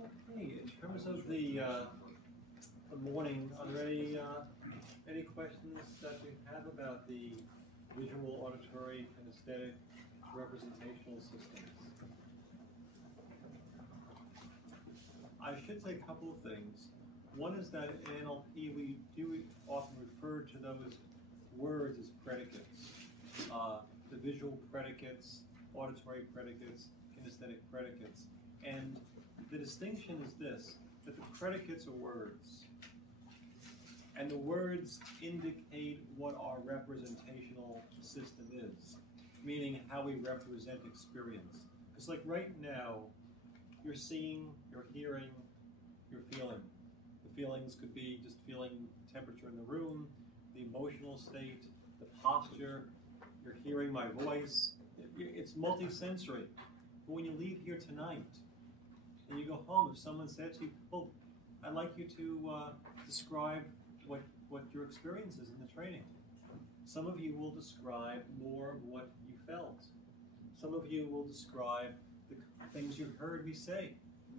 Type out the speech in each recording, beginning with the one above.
Okay, in terms of the morning, are there any questions that you have about the visual, auditory, kinesthetic, representational systems? I should say a couple of things. One is that in NLP we do often refer to those words as predicates. The visual predicates, auditory predicates, kinesthetic predicates. And the distinction is this, that the predicates are words. And the words indicate what our representational system is, meaning how we represent experience. Because like right now, you're seeing, you're hearing, you're feeling. The feelings could be just feeling temperature in the room, the emotional state, the posture, you're hearing my voice. It's multisensory. But when you leave here tonight and you go home, if someone said to you, "Oh, I'd like you to describe what your experience is in the training," some of you will describe more of what you felt. Some of you will describe the things you heard me say.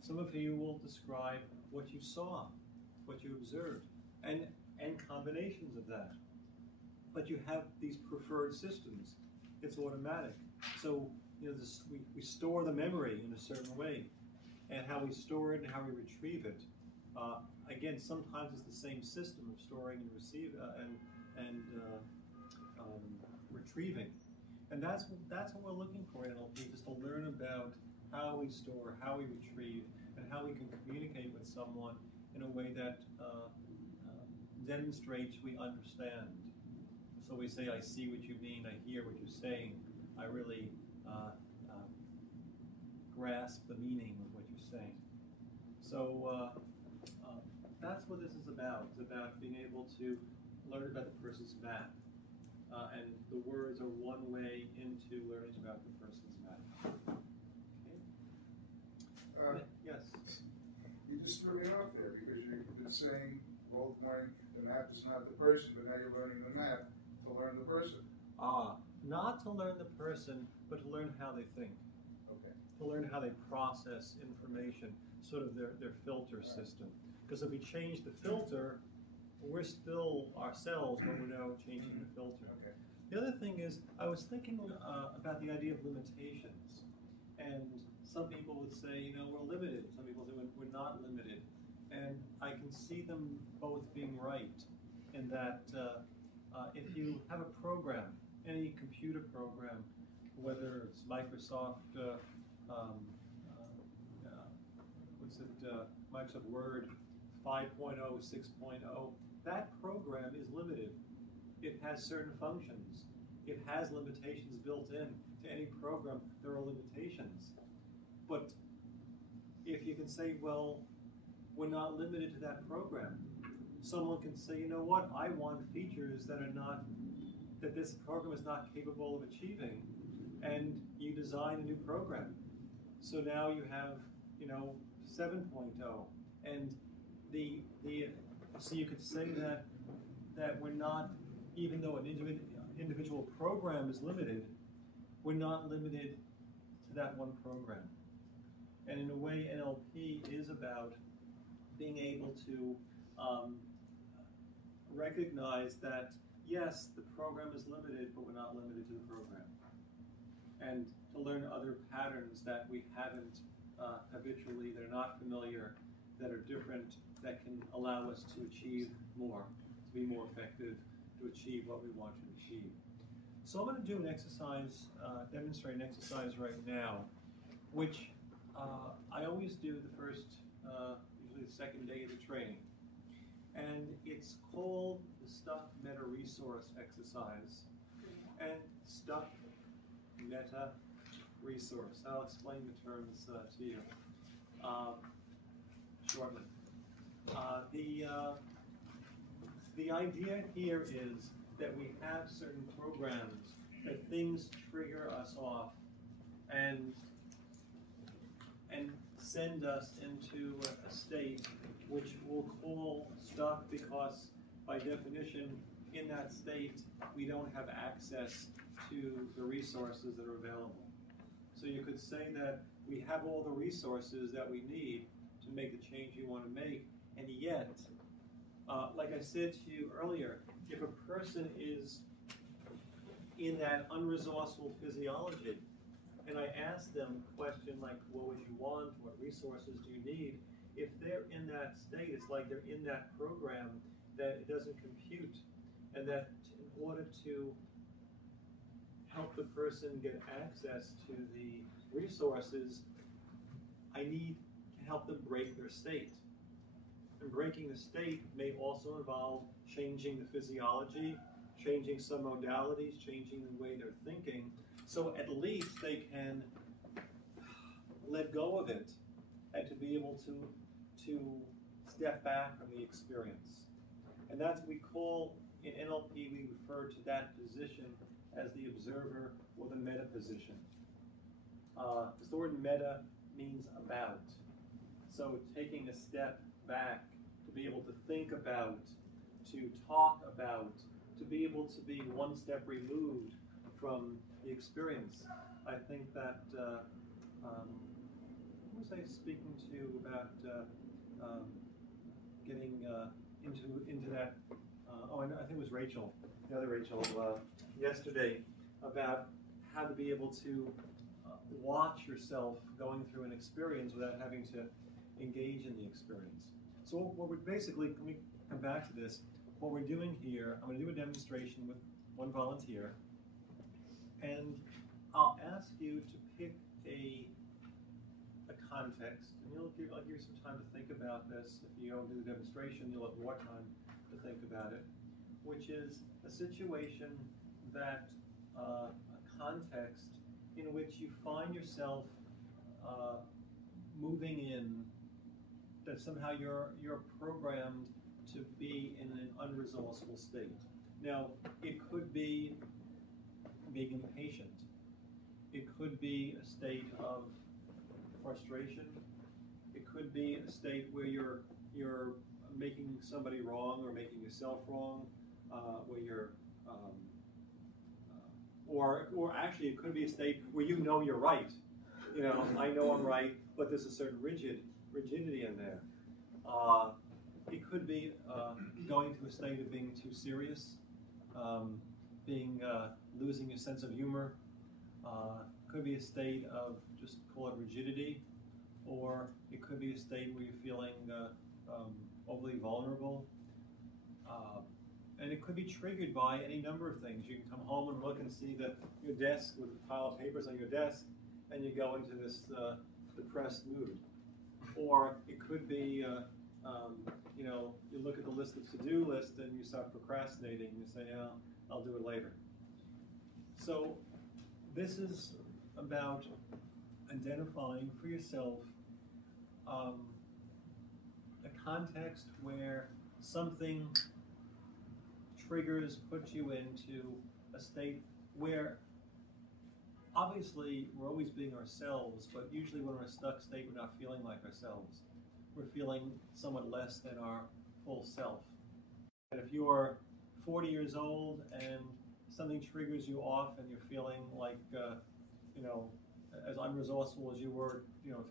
Some of you will describe what you saw, what you observed, and combinations of that. But you have these preferred systems. It's automatic. So we store the memory in a certain way, and how we store it and how we retrieve it. Again, sometimes it's the same system of storing and retrieving, and that's what we're looking for in NLP, just to learn about how we store, how we retrieve, and how we can communicate with someone in a way that demonstrates we understand. So we say, "I see what you mean, I hear what you're saying, I really grasp the meaning of what you're saying." So that's what this is about. It's about being able to learn about the person's map. And the words are one way into learning about the person's map. Okay? Yes? You just threw me off there because you've been saying all the morning the map is not the person, but now you're learning the map to learn the person. Not to learn the person, but to learn how they think. Okay. To learn how they process information, sort of their filter system. Because if we change the filter, we're still ourselves, but we're now changing the filter. Okay. The other thing is, I was thinking about the idea of limitations. And some people would say, we're limited. Some people say we're not limited. And I can see them both being right in that if you have a program, any computer program, whether it's Microsoft, Microsoft Word 5.0, 6.0, that program is limited. It has certain functions. It has limitations built in. To any program, there are limitations. But if you can say, well, we're not limited to that program, someone can say, you know what, I want features that this program is not capable of achieving, and you design a new program. So now you have, 7.0, and so you could say that we're not, even though an individual program is limited, we're not limited to that one program. And in a way, NLP is about being able to recognize that, yes, the program is limited, but we're not limited to the program. And to learn other patterns that we haven't habitually, that are not familiar, that are different, that can allow us to achieve more, to be more effective, to achieve what we want to achieve. So I'm going to do an exercise, demonstrate an exercise right now, which I always do the first, usually the second day of the training. And it's called the Stuck Meta Resource exercise. And Stuck Meta Resource. I'll explain the terms to you shortly. The idea here is that we have certain programs that things trigger us off and send us into a state which we'll call stuck, because by definition in that state we don't have access to the resources that are available. So you could say that we have all the resources that we need to make the change you want to make. And yet, like I said to you earlier, if a person is in that unresourceful physiology, and I ask them a question like, what would you want? What resources do you need? If they're in that state, it's like they're in that program that it doesn't compute, and that in order to help the person get access to the resources, I need to help them break their state. And breaking the state may also involve changing the physiology, changing some modalities, changing the way they're thinking, so at least they can let go of it and to be able to step back from the experience. And that's what we call, in NLP, we refer to that position as the observer or the meta position. The word meta means about. So taking a step back to be able to think about, to talk about, to be able to be one step removed from the experience. I think that, who was I speaking to about getting into that, I think it was Rachel, the other Rachel, yesterday, about how to be able to watch yourself going through an experience without having to engage in the experience. So what we're basically, let me come back to this, what we're doing here, I'm going to do a demonstration with one volunteer, and I'll ask you to pick a context, and I'll give you some time to think about this. If you don't do the demonstration, you'll have more time to think about it, which is a situation that, a context in which you find yourself moving in, that somehow you're programmed to be in an unresourceful state. Now, it could be being impatient. It could be a state of frustration. It could be a state where you're making somebody wrong or making yourself wrong, where you're, or actually it could be a state where you know you're right. You know, I know I'm right, but there's a certain rigidity in there. It could be going to a state of being too serious, losing your sense of humor. Could be a state of, just call it rigidity, or it could be a state where you're feeling overly vulnerable. And it could be triggered by any number of things. You can come home and look and see that your desk with a pile of papers on your desk, and you go into this depressed mood. Or it could be, you look at the list of to-do list and you start procrastinating. You say, "Oh, I'll do it later." So this is about identifying for yourself a context where something triggers, puts you into a state where obviously we're always being ourselves, but usually when we're in a stuck state, we're not feeling like ourselves. We're feeling somewhat less than our full self. And if you are 40 years old and something triggers you off and you're feeling like, as unresourceful as you were,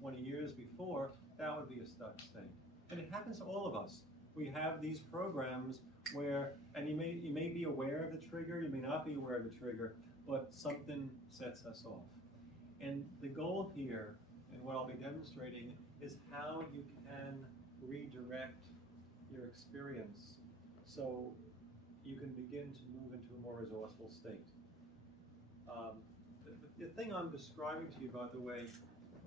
20 years before, that would be a stuck state. And it happens to all of us. We have these programs where, and you may be aware of the trigger, you may not be aware of the trigger, but something sets us off. And the goal here, and what I'll be demonstrating, is how you can redirect your experience so you can begin to move into a more resourceful state. The thing I'm describing to you, by the way,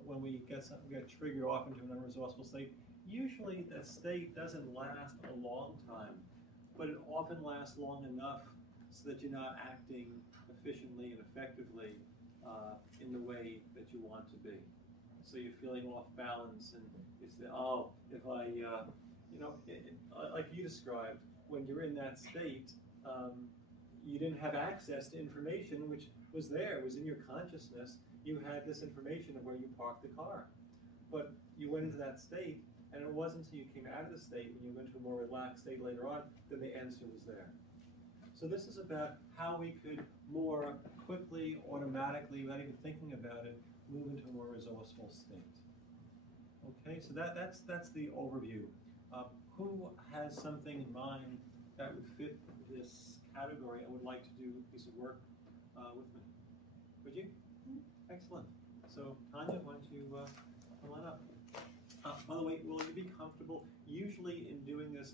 when we get triggered off into an unresourceful state, usually that state doesn't last a long time, but it often lasts long enough so that you're not acting efficiently and effectively in the way that you want to be. So you're feeling off balance, and you say, "Oh, if I, like you described, when you're in that state, you didn't have access to information which was there. It was in your consciousness. You had this information of where you parked the car. But you went into that state, and it wasn't until you came out of the state, when you went to a more relaxed state later on, that the answer was there." So this is about how we could more quickly, automatically, without even thinking about it, move into a more resourceful state. Okay, so that's the overview. Who has something in mind that would fit this category and would like to do a piece of work with me? Would you? Excellent. So Tanya, why don't you come on up? By the way, will you be comfortable? Usually in doing this,